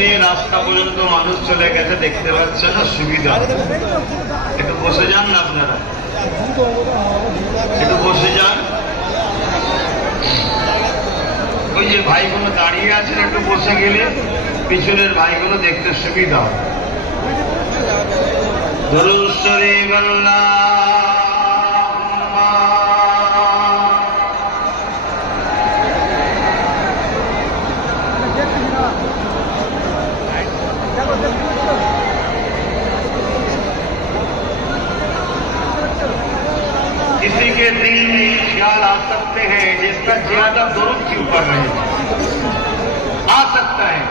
নিয়ে রাস্তা পর্যন্ত মানুষ চলে গেছে, দেখতে পাচ্ছেন না, সুবিধা। একটু বসে যান না আপনারা, একটু বসে যান। ওই যে ভাইগুলো দাঁড়িয়ে আছেন, একটু বসে গেলে পিছনের ভাইগুলো দেখতে সুবিধা। দরুদ শরীফ किसी के दिल में ख्याल आ सकते हैं जिसका ज्यादा दुरुस्त क्यों कर रहे हैं, आ सकता है।